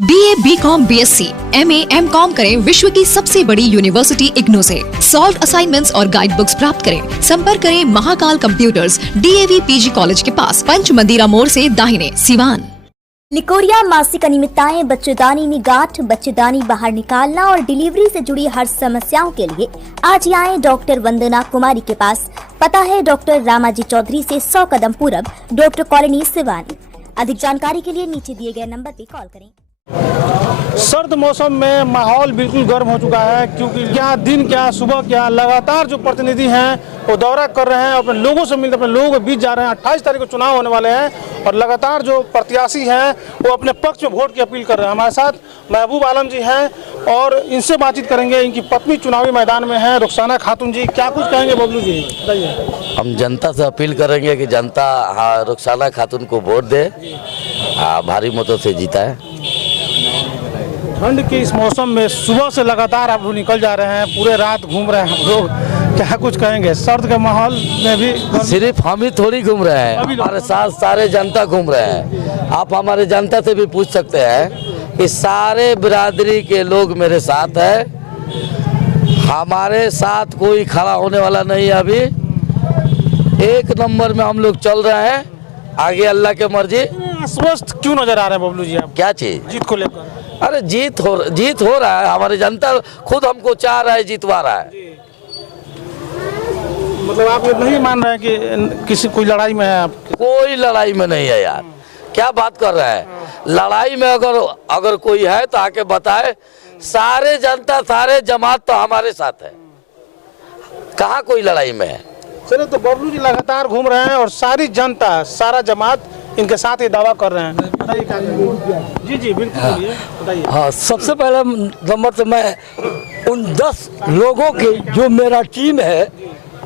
BA, BCom, BSc, MA, MCom करें विश्व की सबसे बड़ी यूनिवर्सिटी इग्नू से। सॉल्व असाइनमेंट्स और गाइड बुक्स प्राप्त करें। संपर्क करें Mahakal computers, DAV PG college के पास, पंच मंदिरा मोड़ से दाहिने, सिवान। निकोरिया मासिक अनियमितताएं, बच्चेदानी में गांठ, बच्चेदानी बाहर निकालना और डिलीवरी से जुड़ी हर समस्याओं के लिए आज ही आए डॉक्टर वंदना कुमारी के पास। पता है डॉक्टर रामाजी चौधरी से 100 कदम पूरब, डॉक्टर कॉलोनी, सिवानी। अधिक जानकारी के लिए नीचे दिए गए नंबर पर कॉल करें। सर्द मौसम में माहौल बिल्कुल गर्म हो चुका है, क्योंकि क्या दिन क्या सुबह क्या लगातार जो प्रतिनिधि हैं वो दौरा कर रहे हैं, अपने लोगों से मिलकर अपने लोगों के बीच जा रहे हैं। 28 तारीख को चुनाव होने वाले हैं और लगातार जो प्रत्याशी हैं वो अपने पक्ष में वोट की अपील कर रहे हैं। हमारे साथ महबूब आलम जी हैं और इनसे बातचीत करेंगे। इनकी पत्नी चुनावी मैदान में है, रुखसाना खातून जी। क्या कुछ कहेंगे बबलू जी, बताइए। हम जनता से अपील करेंगे कि जनता रुखसाना खातून को वोट दे, भारी मतों से जीता है। ठंड के इस मौसम में सुबह से लगातार आप लोग निकल जा रहे हैं, पूरे रात घूम रहे हैं हम लोग, क्या कुछ कहेंगे? सर्द के माहौल में भी सिर्फ हम ही थोड़ी घूम रहे हैं, हमारे साथ सारे जनता घूम रहे हैं। आप हमारे जनता से भी पूछ सकते हैं कि सारे बिरादरी के लोग मेरे साथ है, हमारे साथ कोई खड़ा होने वाला नहीं है। अभी एक नंबर में हम लोग चल रहे हैं, आगे अल्लाह के मर्जी। आश्वस्त क्यों नजर आ रहे हैं बबलू जी आप? क्या चीज? जीत को लेकर? अरे जीत हो रहा है, हमारी जनता खुद हमको चाह रहा है, जितवा रहा है। मतलब आप ये नहीं मान रहे हैं कि किसी कोई लड़ाई में है? आप कोई लड़ाई में नहीं है यार, क्या बात कर रहा है? लड़ाई में अगर कोई है तो आके बताए। सारे जनता सारे जमात तो हमारे साथ है, कहाँ कोई लड़ाई में है? चलिए, तो बबलू जी लगातार घूम रहे हैं और सारी जनता सारा जमात इनके साथ ये दावा कर रहे हैं। बताइए क्या कहेंगे? जी जी बिल्कुल बताइए। हाँ, सबसे पहले नंबर तो मैं उन 10 लोगों की जो मेरा टीम है,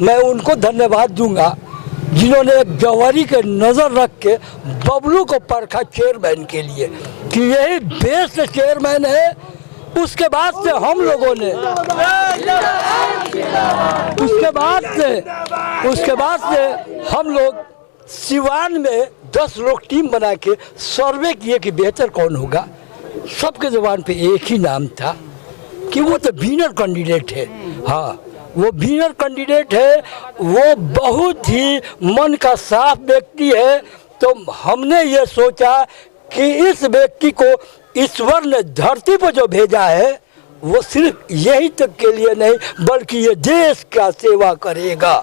मैं उनको धन्यवाद दूंगा जिन्होंने व्यवहारी के नज़र रख के बबलू को परखा चेयरमैन के लिए कि यही बेस्ट चेयरमैन है। उसके बाद से हम लोगों ने उसके बाद से हम लोग सिवान में 10 लोग टीम बना के सर्वे किए कि बेहतर कौन होगा। सबके जुबान पे एक ही नाम था कि वो तो विनर कैंडिडेट है। हाँ, वो विनर कैंडिडेट है, वो बहुत ही मन का साफ व्यक्ति है। तो हमने ये सोचा कि इस व्यक्ति को ईश्वर ने धरती पर जो भेजा है वो सिर्फ यही तक के लिए नहीं बल्कि ये देश का सेवा करेगा।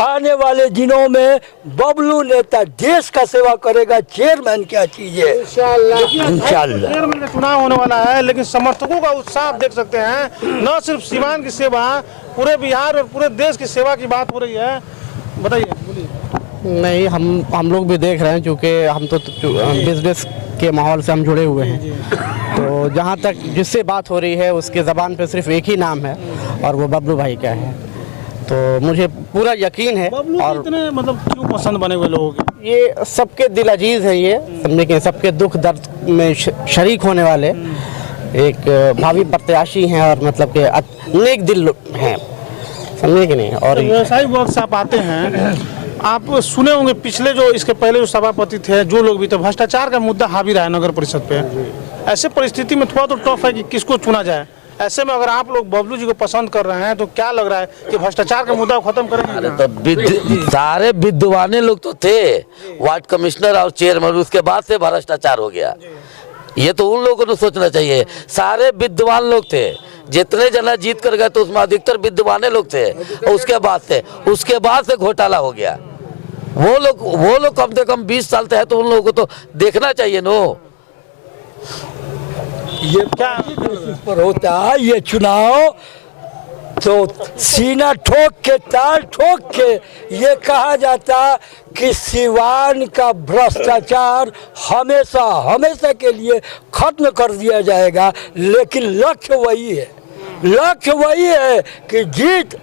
आने वाले दिनों में बबलू नेता देश का सेवा करेगा। चेयरमैन क्या चीज है? इंशाल्लाह चेयरमैन का चुनाव होने वाला है, लेकिन समर्थकों का उत्साह आप देख सकते हैं। न सिर्फ सिवान की सेवा, पूरे बिहार और पूरे देश की सेवा की बात हो रही है। बताइए, बोलिए। नहीं, हम लोग भी देख रहे हैं, क्योंकि हम तो बिजनेस के माहौल से हम जुड़े हुए हैं। तो जहाँ तक जिससे बात हो रही है उसके ज़बान पे सिर्फ एक ही नाम है और वो बबलू भाई का है। तो मुझे पूरा यकीन है। और इतने मतलब क्यों पसंद बने हुए लोगों के? ये सबके दिल अजीज है, ये समझे कि सबके दुख दर्द में शरीक होने वाले एक भावी प्रत्याशी हैं और मतलब के नेक दिल हैं, समझे कि नहीं। और व्यवसायिक वर्ग से आप आते हैं, आप सुने होंगे पिछले जो इसके पहले जो सभापति थे, जो लोग भी थे, भ्रष्टाचार का मुद्दा हावी रहा है नगर परिषद पे। ऐसे परिस्थिति में थोड़ा तो टफ है कि किसको चुना जाए। ऐसे में अगर आप लोग बबलू जी को पसंद कर रहे हैं तो क्या लग रहा है कि भ्रष्टाचार का मुद्दा खत्म करेंगे? तो सारे विद्वाने लोग तो थे, वार्ड कमिश्नर और चेयरमैन, उसके बाद से भ्रष्टाचार हो गया। ये तो उन लोगों को सोचना चाहिए। सारे विद्वान लोग थे, जितने जना जीत कर गए तो उसमें अधिकतर विद्वाने लोग थे। और उसके बाद से घोटाला हो गया। वो लोग कम से कम 20 साल से है, तो उन लोगों को तो देखना चाहिए नो। ये क्या पर होता है ये चुनाव, तो सीना ठोक के ताल ठोक के ये कहा जाता कि सिवान का भ्रष्टाचार हमेशा के लिए खत्म कर दिया जाएगा। लेकिन लक्ष्य वही है कि जीत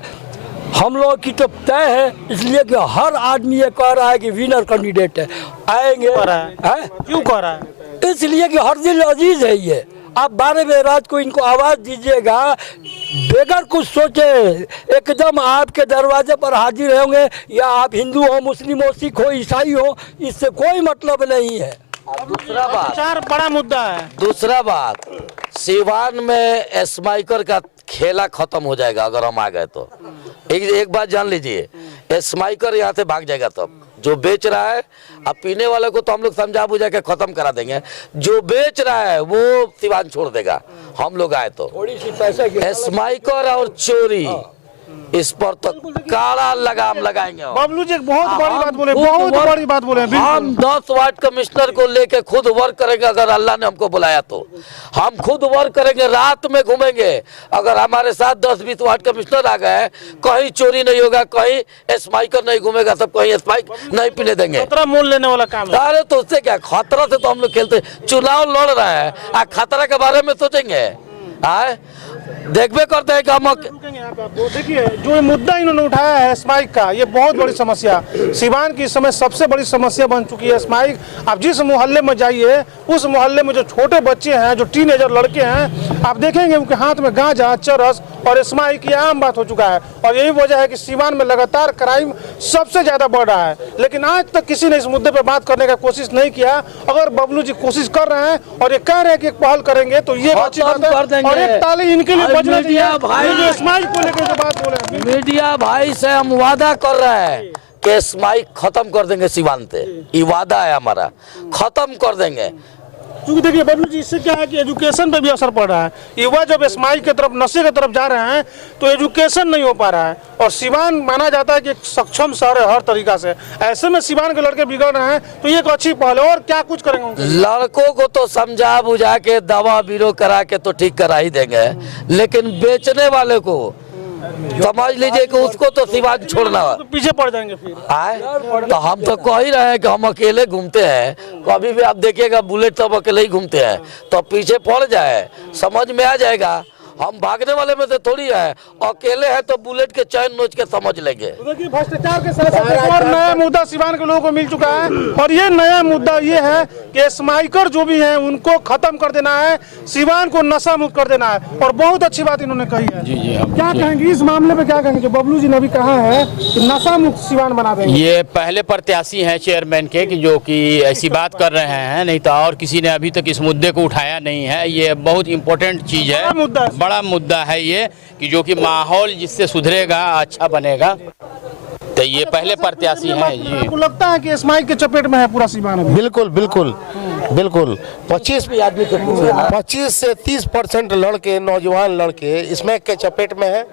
हम लोग की तो तय है, इसलिए कि हर आदमी ये कह रहा है कि विनर कैंडिडेट है, आएंगे। क्यों कह रहा है? इसलिए कि हर दिल अजीज है ये। आप 12 बजे रात को इनको आवाज़ दीजिएगा, बेगर कुछ सोचे एकदम आपके दरवाजे पर हाजिर होंगे। या आप हिंदू हो, मुस्लिम हो, सिख हो, ईसाई हो, इससे कोई मतलब नहीं है। दूसरा बात, चार बड़ा मुद्दा है। दूसरा बात, सिवान में स्माइकर का खेला खत्म हो जाएगा अगर हम आ गए तो। एक बात जान लीजिए, स्माइकर यहाँ से भाग जाएगा। तब जो बेच रहा है, अब पीने वाले को तो हम लोग समझा बुझा के खत्म करा देंगे, जो बेच रहा है वो सिवान छोड़ देगा हम लोग आए तो। थोड़ी सी पैसा की स्माइकर और चोरी, इस पर तो काला लगाम लगाएंगे। बबलू जी एक बहुत बड़ी बात बोले, बहुत बड़ी बात बोले। हम 10 वार्ड कमिश्नर को लेके खुद वर्क करेंगे अगर अल्लाह ने हमको बुलाया तो। हम खुद वर्क करेंगे, रात में घूमेंगे। अगर हमारे साथ 10-20 वार्ड कमिश्नर आ गए, कहीं चोरी नहीं होगा, कहीं स्माइकर नहीं घूमेगा, सब कहीं स्माइक नहीं पीने देंगे। खतरा मोल लेने वाला काम है। अरे तो उससे क्या, खतरा से तो हम लोग खेलते, चुनाव लड़ रहे हैं, खतरा के बारे में सोचेंगे? आए देखबे करते हैं कि हम देखिए जो मुद्दा इन्होंने उठाया है स्माइक का, ये बहुत बड़ी समस्या सिवान की इस समय सबसे बड़ी समस्या बन चुकी है स्माइक। आप जिस मोहल्ले में जाइए, उस मोहल्ले में जो छोटे बच्चे हैं, जो टीनेजर लड़के हैं, आप देखेंगे उनके हाथ में गांजा, चरस और स्माइक, ये आम बात हो चुका है। और यही वजह है कि सिवान में लगातार क्राइम सबसे ज्यादा बढ़ रहा है। लेकिन आज तक किसी ने इस मुद्दे पर बात करने का कोशिश नहीं किया। अगर बबलू जी कोशिश कर रहे हैं और ये कह रहे हैं कि एक पहल करेंगे तो ये अच्छी बात है, और एक ताली इनके लिए बजना चाहिए। भाई जो स्माइक को लेकर जो बात बोले, मीडिया भाई से हम वादा कर रहे हैं कि स्माइक खत्म कर देंगे सिवान से। ये वादा है हमारा, खत्म कर देंगे। क्योंकि देखिए बबलू जी, इससे क्या है कि एजुकेशन पे भी असर पड़ रहा है। युवा जब स्माइक की तरफ, नशे की तरफ जा रहे हैं तो एजुकेशन नहीं हो पा रहा है। और सिवान माना जाता है कि एक सक्षम शहर है हर तरीका से। ऐसे में सिवान के लड़के बिगड़ रहे हैं तो ये एक अच्छी पहल है। और क्या कुछ करेंगे? लड़कों को तो समझा बुझा के, दवा बीरो करा के तो ठीक करा ही देंगे, लेकिन बेचने वाले को समझ लीजिए कि उसको तो सिवान छोड़ना है, तो पीछे पड़ जाएंगे फिर। आए तो हम तो कह ही रहे हैं कि हम अकेले घूमते हैं। कभी भी आप देखिएगा बुलेट सब अकेले ही घूमते हैं, तो पीछे पड़ जाए समझ में आ जाएगा। हम भागने वाले में से थोड़ी है, अकेले है तो बुलेट के चैन नोच के समझ लेंगे। तो देखिए भ्रष्टाचार के साथ साथ एक और नया मुद्दा सिवान के लोगों को मिल चुका है। और ये नया मुद्दा ये है कि स्माइकर जो भी हैं उनको खत्म कर देना है, सिवान को नशा मुक्त कर देना है। और बहुत अच्छी बात इन्होंने कही है। जी क्या कहेंगे इस मामले में? क्या कहेंगे जो बबलू जी ने अभी कहा है कि नशा मुक्त सिवान बना देंगे? ये पहले प्रत्याशी हैं चेयरमैन के कि जो कि ऐसी बात कर रहे हैं, नहीं तो और किसी ने अभी तक इस मुद्दे को उठाया नहीं है। ये बहुत इम्पोर्टेंट चीज़ है, बड़ा मुद्दा है ये, कि जो कि माहौल जिससे सुधरेगा, अच्छा बनेगा। तो ये पहले प्रत्याशी हैं जी। आपको लगता है कि स्माइक के चपेट में है पूरा सिवान अभी? बिल्कुल बिल्कुल बिल्कुल 25 से 30% लड़के, नौजवान लड़के स्मैक के चपेट में हैं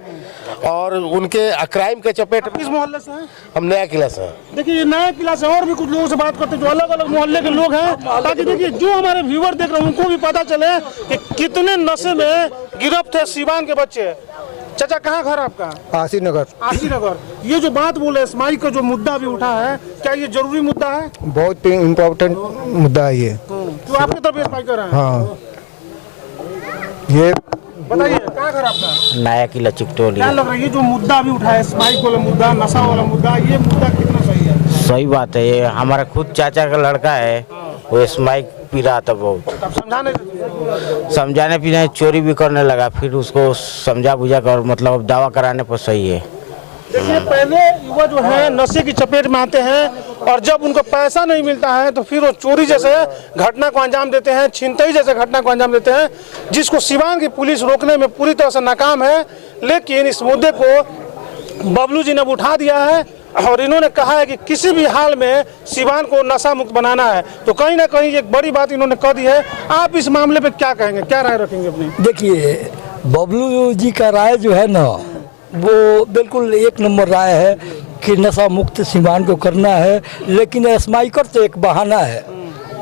और उनके क्राइम के चपेट में। किस मोहल्ले से हैं? हम नया किला से। देखिए ये नया किला से और भी कुछ लोगों से बात करते हैं जो अलग अलग मोहल्ले के लोग हैं, ताकि देखिए जो हमारे व्यूअर देख रहे हैं उनको भी पता चले कि कितने नशे में गिरफ्त है सिवान के बच्चे। चाचा कहाँ घर आपका? आशी नगर। आशी नगर। ये जो बात बोले स्माइक का जो मुद्दा भी उठा है, क्या ये जरूरी मुद्दा है? बहुत इम्पोर्टेंट मुद्दा है ये। तो आपकी तरफ स्माइक कर रहे हैं? हाँ, ये बताइए कहाँ घर आपका? नया किला चिकटोली। क्या लग रहा है ये जो मुद्दा भी उठा है, स्माइक वाला मुद्दा, नशा वाला मुद्दा, ये मुद्दा कितना सही है? सही बात है। ये हमारा खुद चाचा का लड़का है, वो स्माइक पी रहा था बहुत। समझाने पीने चोरी भी करने लगा, फिर उसको समझा बुझा कर मतलब दावा कराने पर सही है। देखिए पहले युवा जो है नशे की चपेट में आते हैं और जब उनको पैसा नहीं मिलता है तो फिर वो चोरी जैसे घटना को अंजाम देते हैं, छिनतई जैसे घटना को अंजाम देते हैं, जिसको सिवान की पुलिस रोकने में पूरी तरह से नाकाम है। लेकिन इस मुद्दे को बबलू जी ने उठा दिया है और इन्होंने कहा है कि किसी भी हाल में सिवान को नशा मुक्त बनाना है। तो कहीं ना कहीं एक बड़ी बात इन्होंने कह दी है। आप इस मामले पे क्या कहेंगे, क्या राय रखेंगे अपनी? देखिए बबलू जी का राय जो है ना, वो बिल्कुल एक नंबर राय है कि नशा मुक्त सिवान को करना है। लेकिन स्माइकर तो एक बहाना है,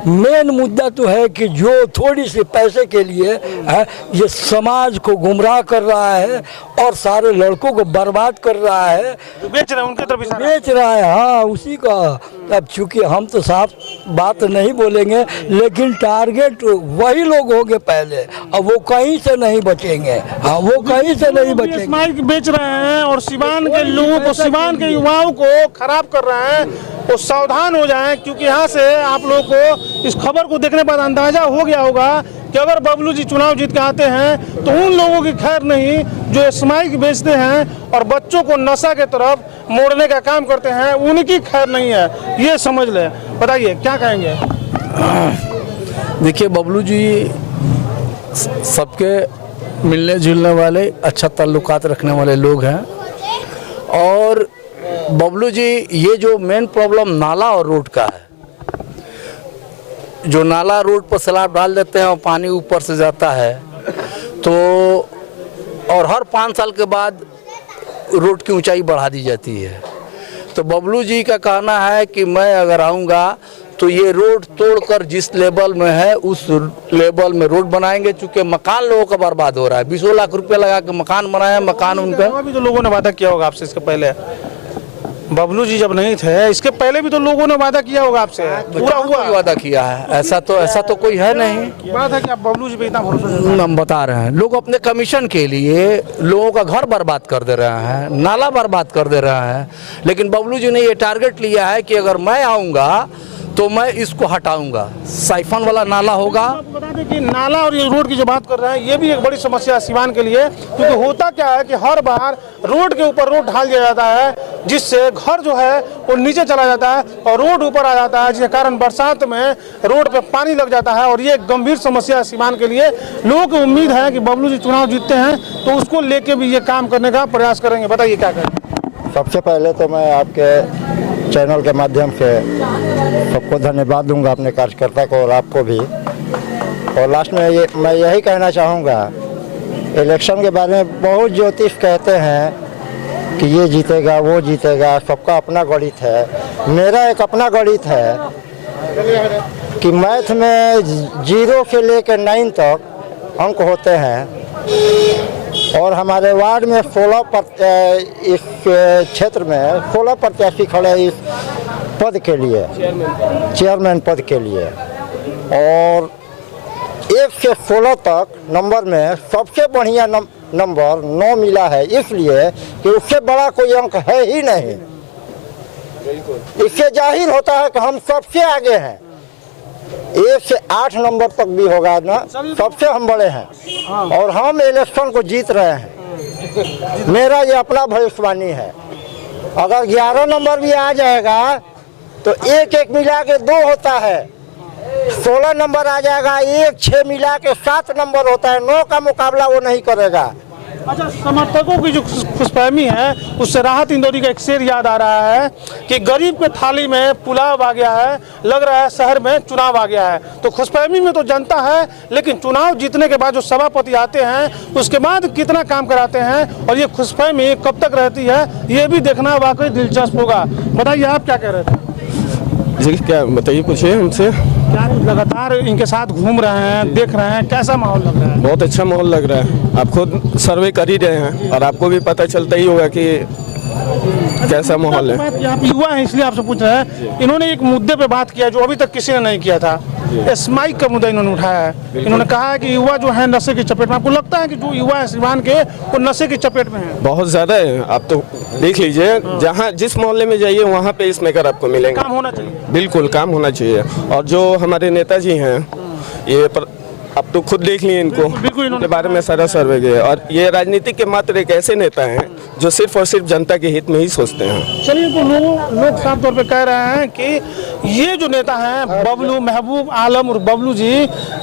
मेन मुद्दा तो है कि जो थोड़ी सी पैसे के लिए ये समाज को गुमराह कर रहा है और सारे लड़कों को बर्बाद कर रहा है, बेच रहे हैं उनके तरफ बेच रहा है। हाँ, उसी का। अब चूंकि हम तो साफ बात नहीं बोलेंगे, लेकिन टारगेट वही लोग होंगे पहले, अब वो कहीं से नहीं बचेंगे। हाँ, वो कहीं से नहीं बचेंगे। स्माइक बेच रहे हैं और सिवान के लोगों को, सिवान के युवाओं को खराब कर रहे हैं। वो सावधान हो जाएं, क्योंकि यहाँ से आप लोगों को इस खबर को देखने पर अंदाजा हो गया होगा कि अगर बबलू जी चुनाव जीत के आते हैं तो उन लोगों की खैर नहीं जो स्माइक बेचते हैं और बच्चों को नशा के तरफ मोड़ने का काम करते हैं, उनकी खैर नहीं है, ये समझ ले। बताइए क्या कहेंगे? देखिए बबलू जी सबके मिलने जुलने वाले, अच्छा ताल्लुकात रखने वाले लोग हैं। और बबलू जी ये जो मेन प्रॉब्लम नाला और रोड का है, जो नाला रोड पर स्लैब डाल देते हैं और पानी ऊपर से जाता है, तो और हर 5 साल के बाद रोड की ऊंचाई बढ़ा दी जाती है। तो बबलू जी का कहना है कि मैं अगर आऊँगा तो ये रोड तोड़कर जिस लेवल में है उस लेवल में रोड बनाएंगे। चूँकि मकान लोगों का बर्बाद हो रहा है, 20 लाख रुपए लगा के मकान बनाया, मकान उनका अभी तो लोगों ने वादा किया होगा आपसे इसके पहले। बबलू जी जब नहीं थे इसके पहले भी तो लोगों ने वादा किया होगा आपसे, पूरा हुआ वादा किया है? ऐसा तो कोई है नहीं। बात है कि आप बबलू जी पे इतना भरोसा, हम बता रहे हैं, लोग अपने कमीशन के लिए लोगों का घर बर्बाद कर दे रहे हैं, नाला बर्बाद कर दे रहे हैं। लेकिन बबलू जी ने ये टारगेट लिया है कि अगर मैं आऊँगा तो मैं इसको हटाऊंगा, साइफन वाला नाला होगा। आपको बता दें कि नाला और ये रोड की जो बात कर रहे हैं ये भी एक बड़ी समस्या है सीवान के लिए, क्योंकि होता क्या है कि हर बार रोड के ऊपर रोड ढाल दिया जाता है, जिससे घर जो है वो नीचे चला जाता है और रोड ऊपर आ जाता है, जिसके कारण बरसात में रोड पे पानी लग जाता है। और ये एक गंभीर समस्या है सीवान के लिए। लोगों को उम्मीद है कि बबलू जी चुनाव जीतते हैं तो उसको लेके भी ये काम करने का प्रयास करेंगे। बताइए क्या करें। सबसे पहले तो मैं आपके चैनल के माध्यम से सबको धन्यवाद दूंगा, अपने कार्यकर्ता को और आपको भी। और लास्ट में मैं यही कहना चाहूँगा, इलेक्शन के बारे में बहुत ज्योतिष कहते हैं कि ये जीतेगा वो जीतेगा, सबका अपना गणित है। मेरा एक अपना गणित है कि मैथ में 0 से लेकर 9 तक अंक होते हैं और हमारे वार्ड में 16 इस क्षेत्र में 16 प्रत्याशी खड़े इस पद के लिए, चेयरमैन पद के लिए। और 1 से 16 तक नंबर में सबसे बढ़िया नंबर 9 मिला है, इसलिए कि उससे बड़ा कोई अंक है ही नहीं। इससे जाहिर होता है कि हम सबसे आगे हैं। 1 से 8 नंबर तक भी होगा ना, सबसे हम बड़े हैं और हम इलेक्शन को जीत रहे हैं। मेरा ये अपना भविष्यवाणी है। अगर 11 नंबर भी आ जाएगा तो 1-1 मिला के 2 होता है, 16 नंबर आ जाएगा 1-6 मिला के 7 नंबर होता है। 9 का मुकाबला वो नहीं करेगा। अच्छा, समर्थकों की जो खुशफहमी है उससे राहत इंदौरी का एक शेर याद आ रहा है कि गरीब के थाली में पुलाव आ गया है, लग रहा है शहर में चुनाव आ गया है। तो खुशफहमी में तो जनता है, लेकिन चुनाव जीतने के बाद जो सभापति आते हैं उसके बाद कितना काम कराते हैं और ये खुशफहमी कब तक रहती है, ये भी देखना वाकई दिलचस्प होगा। बताइए आप क्या कह रहे थे जी? क्या बताइए, पूछिए हमसे। क्या लगातार इनके साथ घूम रहे हैं, देख रहे हैं, कैसा माहौल लग रहा है? बहुत अच्छा माहौल लग रहा है। आप खुद सर्वे कर ही रहे हैं और आपको भी पता चलता ही होगा कि कैसा माहौल है। आप युवा हैं इसलिए आपसे पूछ रहे हैं। इन्होंने एक मुद्दे पे बात किया जो अभी तक किसी ने नहीं किया था, स्माइक का मुद्दा इन्होंने उठाया है। इन्होंने कहा है कि युवा जो है नशे की चपेट में। आपको लगता है कि जो युवा है सीवान के वो नशे की चपेट में है? बहुत ज्यादा है। आप तो देख लीजिए, जहाँ जिस मोहल्ले में जाइए वहाँ पे स्मोकर आपको मिलेंगे। काम होना चाहिए, बिल्कुल काम होना चाहिए। और जो हमारे नेताजी हैं ये अब तो खुद देख लिए इनको, इनके बारे में सारा सर्वे किया। और ये राजनीति के मात्र एक ऐसे नेता हैं जो सिर्फ और सिर्फ जनता के हित में ही सोचते हैं। चलिए, तो लोग साफ तौर पे कह रहे हैं कि ये जो नेता हैं बबलू, महबूब आलम और बबलू जी,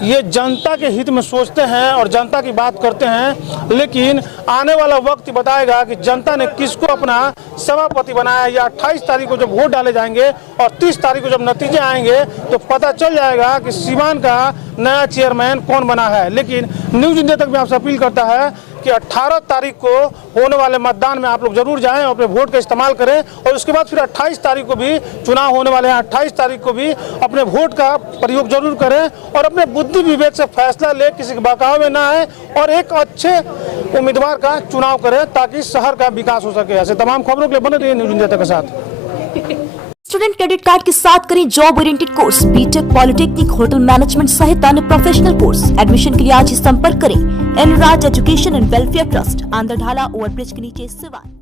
ये जनता के हित में सोचते हैं और जनता की बात करते हैं। लेकिन आने वाला वक्त बताएगा कि जनता ने किसको अपना सभापति बनाया। या 28 तारीख को जब वोट डाले जाएंगे और 30 तारीख को जब नतीजे आएंगे तो पता चल जाएगा कि सीवान का नया चेयरमैन कौन बना है। लेकिन न्यूज़ इंडिया तक भी आपसे अपील करता है कि 18 तारीख को होने वाले मतदान में आप लोग जरूर जाएं और अपने वोट का इस्तेमाल करें। और उसके बाद फिर 28 तारीख को भी चुनाव होने वाले हैं। 28 तारीख को भी अपने वोट का प्रयोग जरूर करें और अपने बुद्धि विवेक से फैसला ले, किसी के बहकावे में ना आए और एक अच्छे उम्मीदवार का चुनाव करें ताकि शहर का विकास हो सके। ऐसे तमाम खबरों के लिए बने रहिए न्यूज़ इंडिया तक के साथ। स्टूडेंट क्रेडिट कार्ड के साथ करें job oriented course, BTech, polytechnic, hotel management सहित अन्य प्रोफेशनल कोर्स। एडमिशन के लिए आज ही संपर्क करें Anuraj education and welfare trust, Andar Dhala overbridge के नीचे, सिवान।